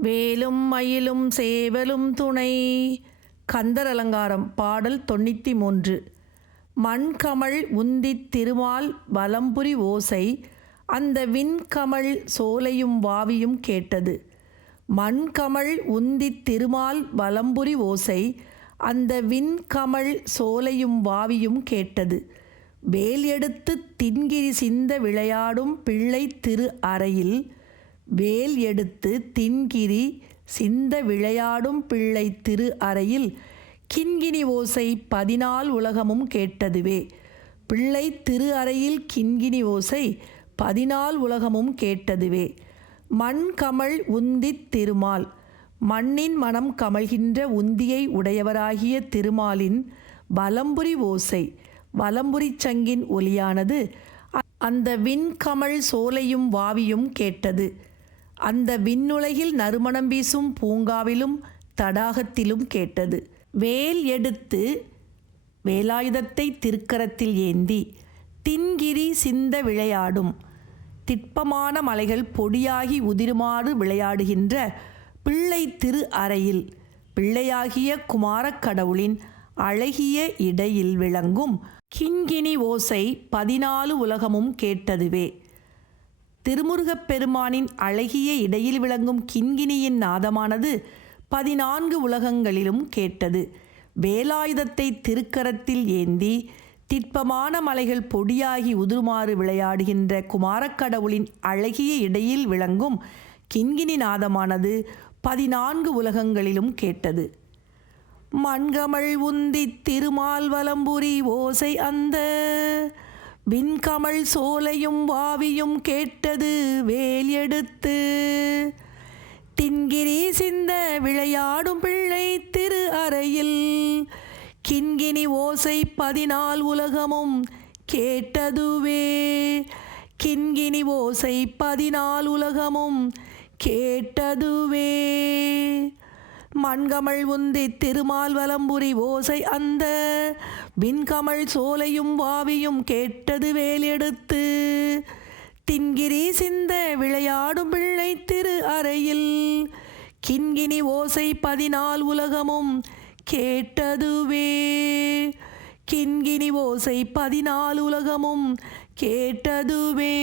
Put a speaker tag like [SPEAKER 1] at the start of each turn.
[SPEAKER 1] வேலும் மயிலும் சேவலும் துணை. கந்தர் அலங்காரம் பாடல் தொண்ணூற்றி மூன்று மண்கமல் உந்தித் திருமால் வலம்புரி ஓசை. அந்த விண்கமல் சோலையும் வாவியும் கேட்டது. மண்கமல் உந்தித் திருமால் வலம்புரி ஓசை. அந்த விண்கமல் சோலையும் வாவியும் கேட்டது. வேல் எடுத்து தின்கிரி சிந்த விளையாடும் பிள்ளை திரு அறையில். வேல் எடுத்து தின்கிரி சிந்த விளையாடும் பிள்ளை திரு அறையில் கிண்கிணி ஓசை பதினால் உலகமும் கேட்டதுவே. பிள்ளை திரு அறையில் கிண்கிணி ஓசை பதினால் உலகமும் கேட்டதுவே. மண் கமல் உந்தித் திருமால். மண்ணின் மனம் கமழ்கின்ற உந்தியை உடையவராகிய திருமாலின் வலம்புரி ஓசை. வலம்புரிச் சங்கின் ஒலியானது அந்த விண்கமல் சோலையும் வாவியும் கேட்டது. அந்த விண்ணுலகில் நறுமணம் வீசும் பூங்காவிலும் தடாகத்திலும் கேட்டது. வேல் எடுத்து வேலாயுதத்தை திருக்கரத்தில் ஏந்தி தின்கிரி சிந்த விளையாடும். திட்பமான மலைகள் பொடியாகி உதிருமாறு விளையாடுகின்ற பிள்ளை திரு அறையில் பிள்ளையாகிய குமாரக் கடவுளின் அழகிய இடையில் விளங்கும் கிண்கிணி ஓசை பதினாலு உலகமும் கேட்டதுவே. திருமுருகப் பெருமானின் அழகிய இடையில் விளங்கும் கிண்கிணியின் நாதமானது பதினான்கு உலகங்களிலும் கேட்டது. வேலாயுதத்தை திருக்கரத்தில் ஏந்தி திட்பமான மலைகள் பொடியாகி உதுருமாறு விளையாடுகின்ற குமாரக்கடவுளின் அழகிய இடையில் விளங்கும் கிண்கிணி நாதமானது பதினான்கு உலகங்களிலும் கேட்டது. மண்கமள் உந்தித் திருமால் வலம்புரி ஓசை அந்த விண்கமல் சோலையும் வாவியும் கேட்டது வேல் எடுத்து தின்கிரி சிந்த விளையாடும் பிள்ளை திரு அறையில். கிண்கினி ஓசை பதினால் உலகமும் கேட்டதுவே. கிண்கினி ஓசை பதினால் உலகமும் கேட்டதுவே. மண்கமல் உந்தி திருமால் வலம்புரி ஓசை அந்த. விண்கமல் சோலையும் வாவியும் கேட்டது வேலெடுத்து. தின்கிரி சிந்த விளையாடும் பிள்ளை திரு அறையில். கிண்கினி ஓசை பதினால் உலகமும் கேட்டதுவே. கிண்கினி ஓசை பதினால் உலகமும் கேட்டதுவே.